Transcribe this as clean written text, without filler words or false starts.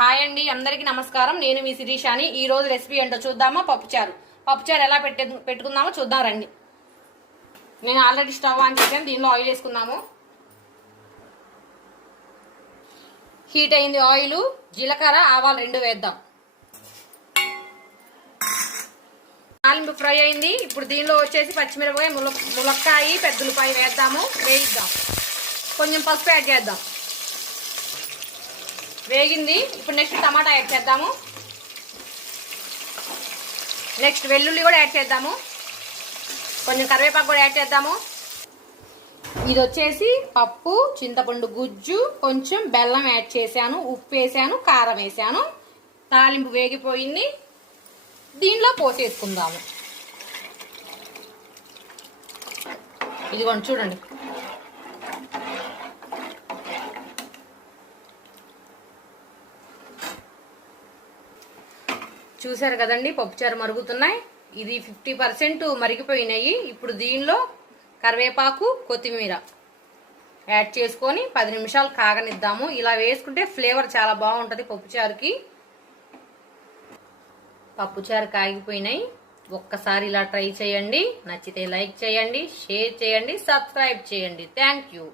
Hi అండి, అందరికీ నమస్కారం. నేను మీ శిరీషాని. ఈ రోజు రెసిపీ ఏంటో చూద్దామా? పప్పుచారు ఎలా పెట్టుకుందామో చూద్దాం రండి. నేను ఆల్రెడీ స్టవ్ ఆన్ చేశాను. దీనిలో ఆయిల్ వేసుకుందాము. హీట్ అయింది ఆయిల్. జీలకర్ర ఆవాలు 2 వేద్దాం. తాలింపు ఫ్రై అయింది. ఇప్పుడు దీనిలో వచ్చేసి పచ్చిమిరపకాయ, ములక్కాయ, పెద్దలపాయ వేద్దాము. వేయిద్దాం. కొంచెం పసుపు యాడ్ చేద్దాం. వేగింది. ఇప్పుడు నెక్స్ట్ టమాటా యాడ్ చేద్దాము. నెక్స్ట్ వెల్లుల్లి కూడా యాడ్ చేద్దాము. కొంచెం కరివేపాకు కూడా యాడ్ చేద్దాము. ఇది వచ్చేసి పప్పు, చింతపండు గుజ్జు, కొంచెం బెల్లం యాడ్ చేశాను, ఉప్పు వేసాను, కారం వేసాను. తాలింపు వేగిపోయింది. దీనిలో పోసేసుకుందాము. ఇదిగోండి చూడండి. చూసారు కదండి, పప్పుచారు మరుగుతున్నాయి. ఇది 50% మరిగిపోయినాయి. ఇప్పుడు దీనిలో కరివేపాకు, కొత్తిమీర యాడ్ చేసుకొని 10 నిమిషాలు కాగనిద్దాము. ఇలా వేసుకుంటే ఫ్లేవర్ చాలా బాగుంటుంది పప్పుచారుకి. పప్పుచారు కాగిపోయినాయి. ఒక్కసారి ఇలా ట్రై చేయండి. నచ్చితే లైక్ చేయండి, షేర్ చేయండి, సబ్స్క్రైబ్ చేయండి. Thank you.